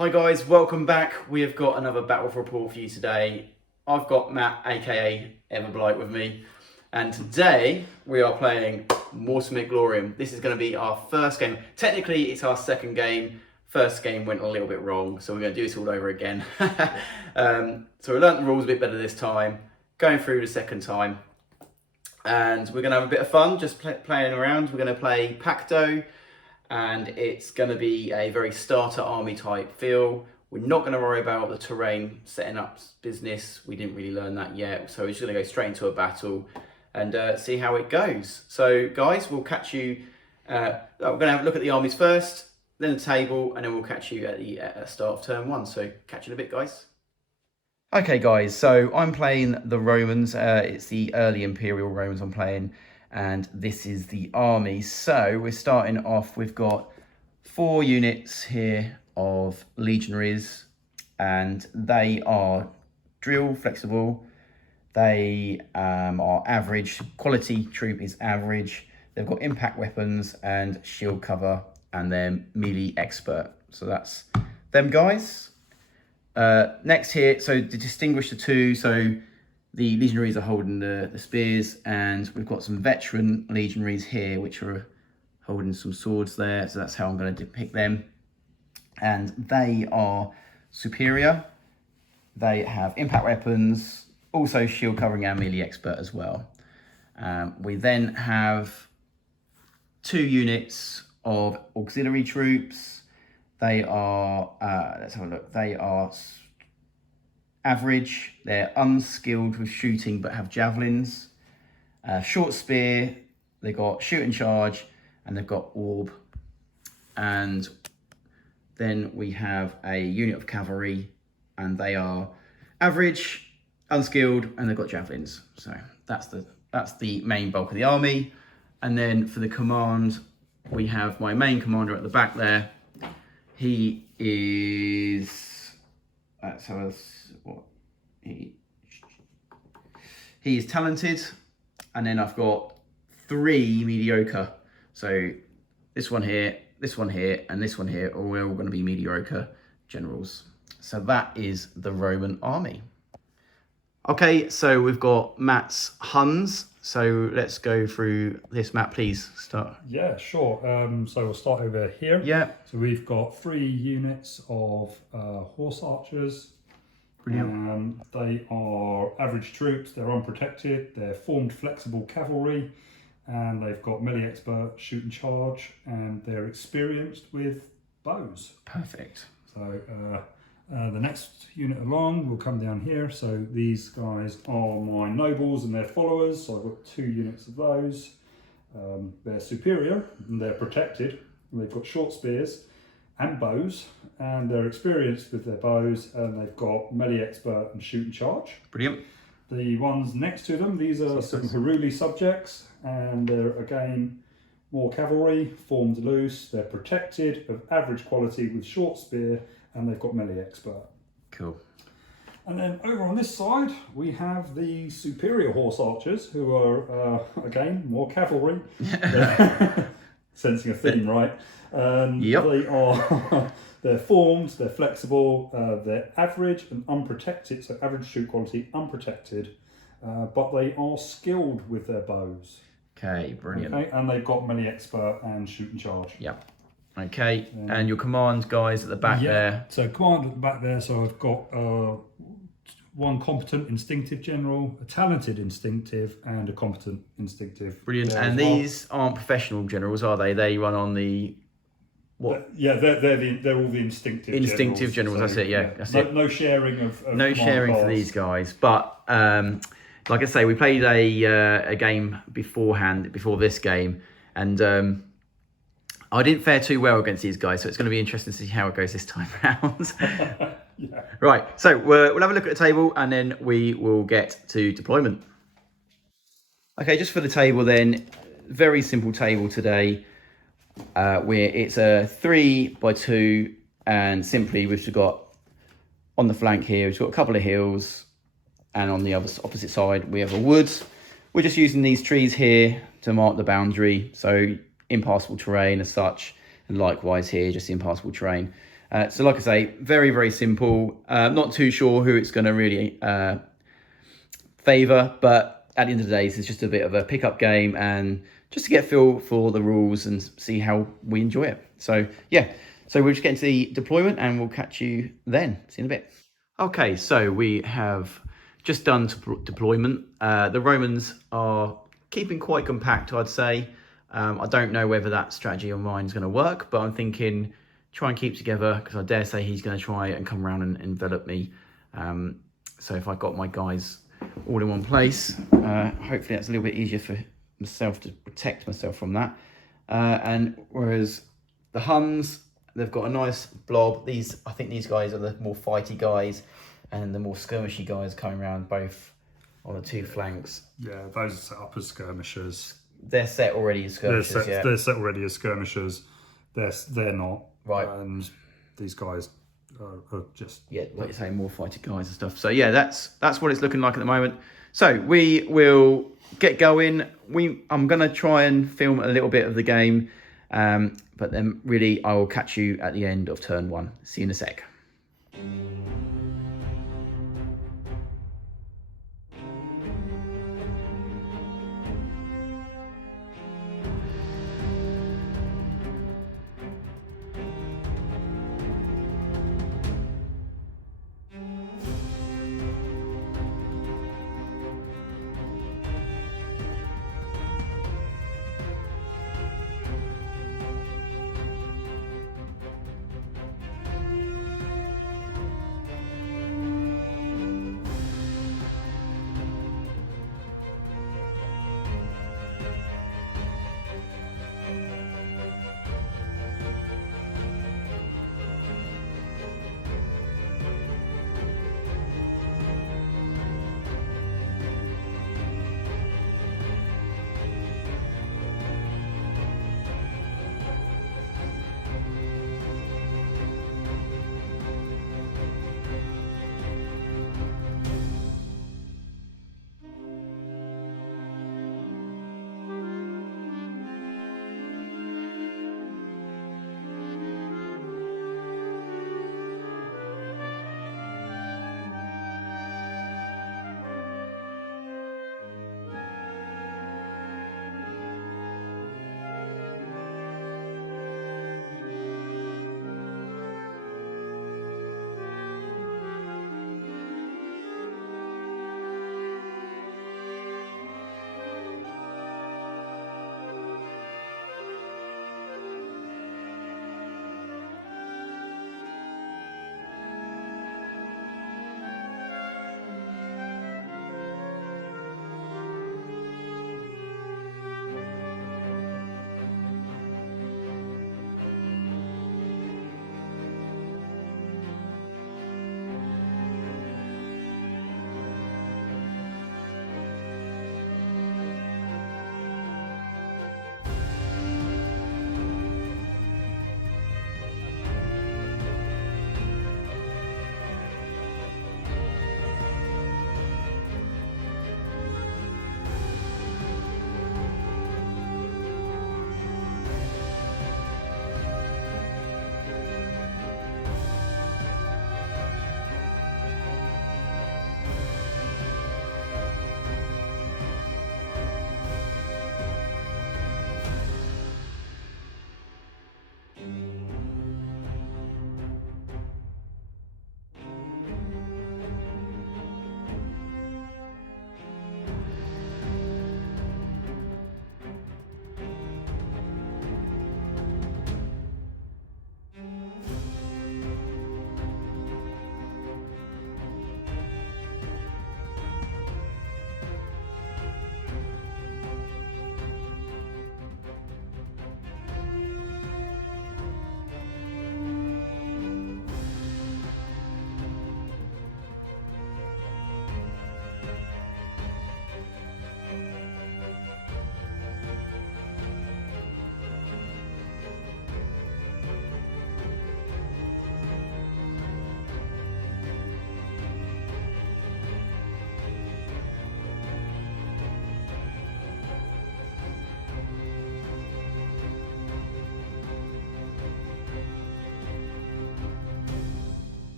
Hi guys, welcome back. We have got another battle report for you today. I've got Matt, aka Everblight, with me, and today we are playing Mortem Et Gloriam. This is going to be our first game. Technically, it's our second game. First game went a little bit wrong, so we're going to do this all over again. So we learnt the rules a bit better this time. Going through the second time, and we're going to have a bit of fun just playing around. We're going to play Pacto. And it's going to be a very starter army type feel. We're not going to worry about the terrain setting up business. We didn't really learn that yet. So we're just going to go straight into a battle and see how it goes. So guys, we'll catch you. We're going to have a look at the armies first, then the table, and then we'll catch you at the start of turn one. So catch you in a bit, guys. Okay guys, so I'm playing the Romans. It's the early Imperial Romans I'm playing. And this is the army. So we're starting off, we've got 4 units here of legionaries, and they are drill flexible. They are average, quality troop is average. They've got impact weapons and shield cover, and they're melee expert. So that's them guys. Next here, so to distinguish the two, so the legionaries are holding the spears, and we've got some veteran legionaries here which are holding some swords there. So that's how I'm going to depict them. And they are superior. They have impact weapons, also shield covering and melee expert as well. We then have 2 units of auxiliary troops. They are, let's have a look, they are average. They're unskilled with shooting but have javelins, short spear. They've got shoot and charge, and they've got orb. And then we have a unit of cavalry, and they are average, unskilled, and they've got javelins. So that's the main bulk of the army. And then for the command, we have my main commander at the back there. He is he is talented, and then I've got 3 mediocre. So this one here, and this one here are all going to be mediocre generals. So that is the Roman army. Okay, so we've got Matt's Huns. So let's go through this. Matt, please start. Yeah, sure. So we'll start over here. Yeah. So we've got 3 units of horse archers. Brilliant. They are average troops. They're unprotected. They're formed flexible cavalry, and they've got melee expert, shoot and charge, and they're experienced with bows. Perfect. So the next unit along will come down here. So these guys are my nobles and their followers. So I've got 2 units of those. They're superior and they're protected. They've got short spears and bows, and they're experienced with their bows, and they've got melee expert and shoot and charge. Brilliant. The ones next to them, these are some Heruli subjects, and they're again more cavalry, formed loose. They're protected, of average quality with short spear, and they've got melee expert. Cool. And then over on this side, we have the superior horse archers, who are, again, more cavalry. Sensing a theme, right? Yep. They are, they're formed, they're flexible, they're average and unprotected, so average shoot quality, unprotected, but they are skilled with their bows. Okay, brilliant. Okay, and they've got melee expert and shoot and charge. Yep. Okay, and your command guys at the back there. So command at the back there, so I've got 1 competent instinctive general, a talented instinctive, and a competent instinctive. Brilliant. And these aren't professional generals, are they? They run on the what? Yeah, they're all the instinctive generals. So, that's it. Yeah, that's it. No sharing of no sharing for these guys. But like I say, we played a game beforehand, before this game, and I didn't fare too well against these guys, so it's going to be interesting to see how it goes this time round. Yeah. Right, so we'll have a look at the table, and then we will get to deployment. Okay, just for the table then, very simple table today. It's a 3x2, and simply we've just got on the flank here, we've got a couple of hills, and on the opposite side we have a wood. We're just using these trees here to mark the boundary, so impassable terrain as such, and likewise here, just impassable terrain. So like I say, very, very simple. Not too sure who it's going to really favour, but at the end of the day, this is just a bit of a pickup game and just to get a feel for the rules and see how we enjoy it. So yeah, so we'll just get into the deployment and we'll catch you then. See you in a bit. Okay, so we have just done deployment. The Romans are keeping quite compact, I'd say. I don't know whether that strategy of mine is going to work, but I'm thinking try and keep together because I dare say he's going to try and come around and envelop me. So if I got my guys all in one place, hopefully that's a little bit easier for myself to protect myself from that. And whereas the Huns, they've got a nice blob. I think these guys are the more fighty guys, and the more skirmishy guys coming around both on the two flanks. Yeah, those are set up as skirmishers. They're set already as skirmishers. They're set already as skirmishers. They're not. Right. And these guys are just... Yeah, like you say, more fighter guys and stuff. So yeah, that's what it's looking like at the moment. So we will get going. I'm going to try and film a little bit of the game. But then really I will catch you at the end of turn 1. See you in a sec.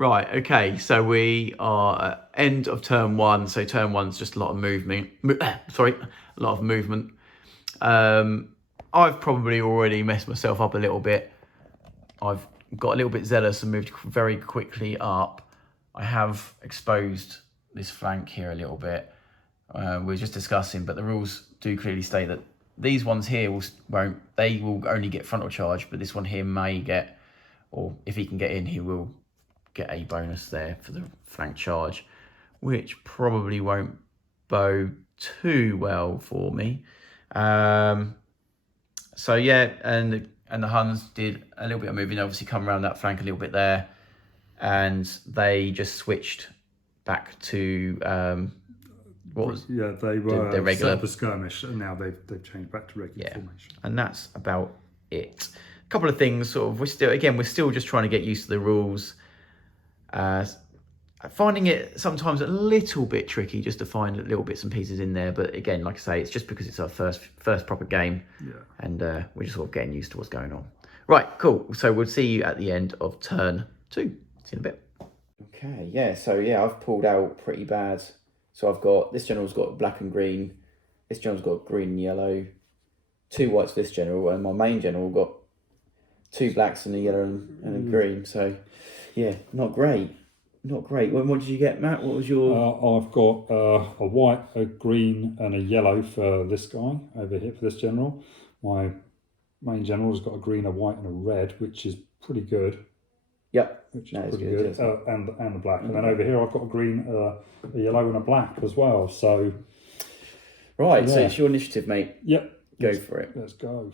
Right, okay, so we are at end of turn one. So turn one's just a lot of movement. Sorry, a lot of movement. I've probably already messed myself up a little bit. I've got a little bit zealous and moved very quickly up. I have exposed this flank here a little bit. We were just discussing, but the rules do clearly state that these ones here they will only get frontal charge, but this one here may get, or if he can get in, he will get a bonus there for the flank charge, which probably won't bow too well for me. So yeah, and the Huns did a little bit of moving, obviously come around that flank a little bit there, and they just switched back to what was they were the regular set up a skirmish, and now they've changed back to regular formation. And that's about it. A couple of things, sort of, we're still just trying to get used to the rules. Finding it sometimes a little bit tricky just to find little bits and pieces in there, but again, like I say, it's just because it's our first proper game, and we're just sort of getting used to what's going on. Right, cool. So we'll see you at the end of turn 2. See you in a bit. Okay, yeah. So yeah, I've pulled out pretty bad. So I've got, this general's got black and green. This general's got green and yellow. 2 whites for this general, and my main general got 2 blacks and a yellow and a green. So yeah, not great. Not great. What did you get, Matt? What was your... I've got a white, a green and a yellow for this guy over here, for this general. My main general's got a green, a white and a red, which is pretty good. Yep. Which is pretty good. And the black. And then over here I've got a green, a yellow and a black as well. So... Right, so it's your initiative, mate. Yep. Go for it. Let's go.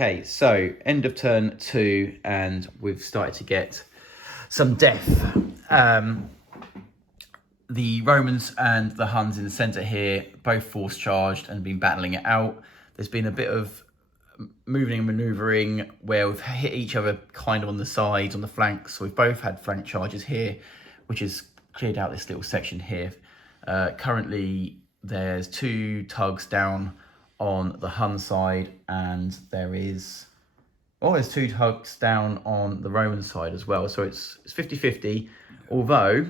Okay, so end of turn 2, and we've started to get some death. The Romans and the Huns in the centre here, both force charged and been battling it out. There's been a bit of moving and manoeuvring where we've hit each other kind of on the sides, on the flanks. So we've both had flank charges here, which has cleared out this little section here. Currently, there's 2 tugs down on the Hun side, and there's 2 tugs down on the Roman side as well. So it's 50-50, although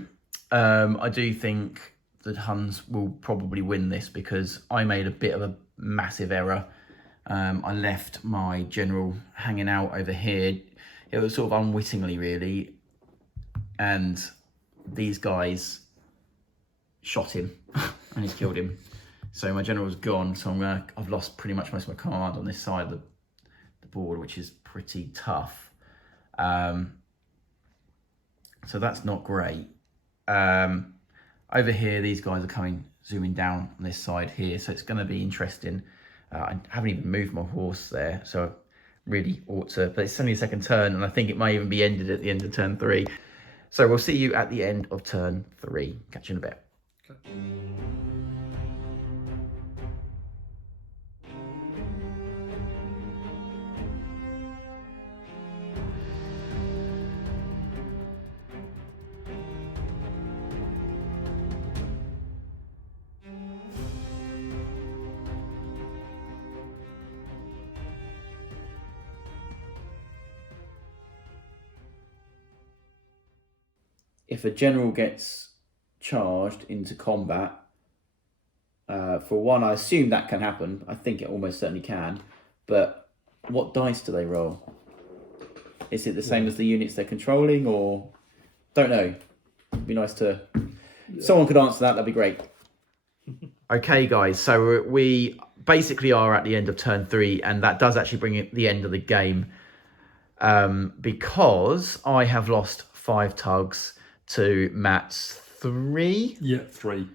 I do think the Huns will probably win this because I made a bit of a massive error. I left my general hanging out over here. It was sort of unwittingly, really, and these guys shot him and he's killed him. So my general's gone. So I've lost pretty much most of my command on this side of the board, which is pretty tough. So that's not great. Over here, these guys are zooming down on this side here. So it's going to be interesting. I haven't even moved my horse there, so I really ought to. But it's only the second turn, and I think it may even be ended at the end of turn 3. So we'll see you at the end of turn 3. Catch you in a bit. Okay. If a general gets charged into combat, for one, I assume that can happen. I think it almost certainly can. But what dice do they roll? Is it the same as the units they're controlling, or don't know? It'd be nice to. If someone could answer that, that'd be great. Okay, guys. So we basically are at the end of turn 3, and that does actually bring it the end of the game, because I have lost 5 tugs to Matt's 3. Yeah, 3.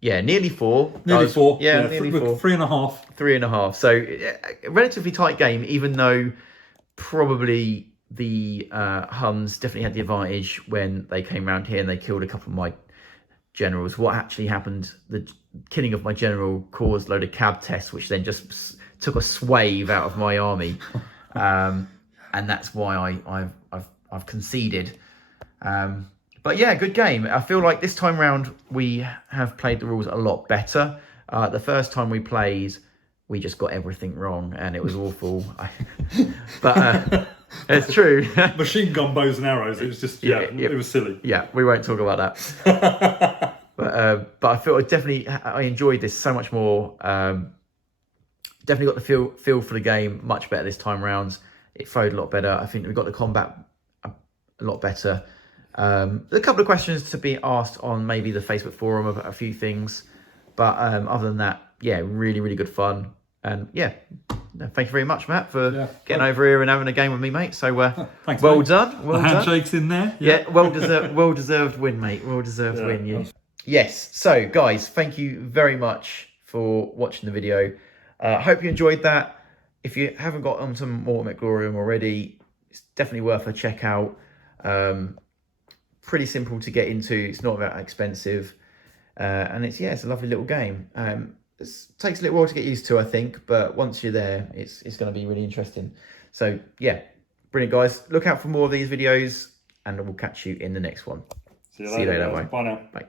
Yeah, nearly 4. Nearly 4. Yeah, nearly 4. 3.5. 3.5. So a relatively tight game, even though probably the Huns definitely had the advantage when they came around here and they killed a couple of my generals. What actually happened, the killing of my general caused a load of cab tests, which then just took a swathe out of my army. And that's why I've conceded. But yeah, good game. I feel like this time round we have played the rules a lot better. The first time we played, we just got everything wrong and it was awful. But it's true. Machine gun bows and arrows. It was just it was silly. Yeah, we won't talk about that. But I feel I enjoyed this so much more. Definitely got the feel for the game much better this time round. It flowed a lot better. I think we got the combat a lot better. A couple of questions to be asked on maybe the Facebook forum about a few things, but other than that, yeah, really, really good fun. And yeah, thank you very much, Matt, for getting over here and having a game with me, mate. So thanks, well mate. done. Well the done. Handshake's in there. Yeah, well deserved win, mate. Well deserved win. Yeah. Yes. So, guys, thank you very much for watching the video. Hope you enjoyed that. If you haven't got on some Mortem Et Gloriam already, it's definitely worth a check out. Pretty simple to get into. It's not that expensive, and it's a lovely little game. It takes a little while to get used to, I think, but once you're there, it's going to be really interesting. So yeah, brilliant, guys. Look out for more of these videos, and we'll catch you in the next one. See you later. Bye. Bye now. Bye.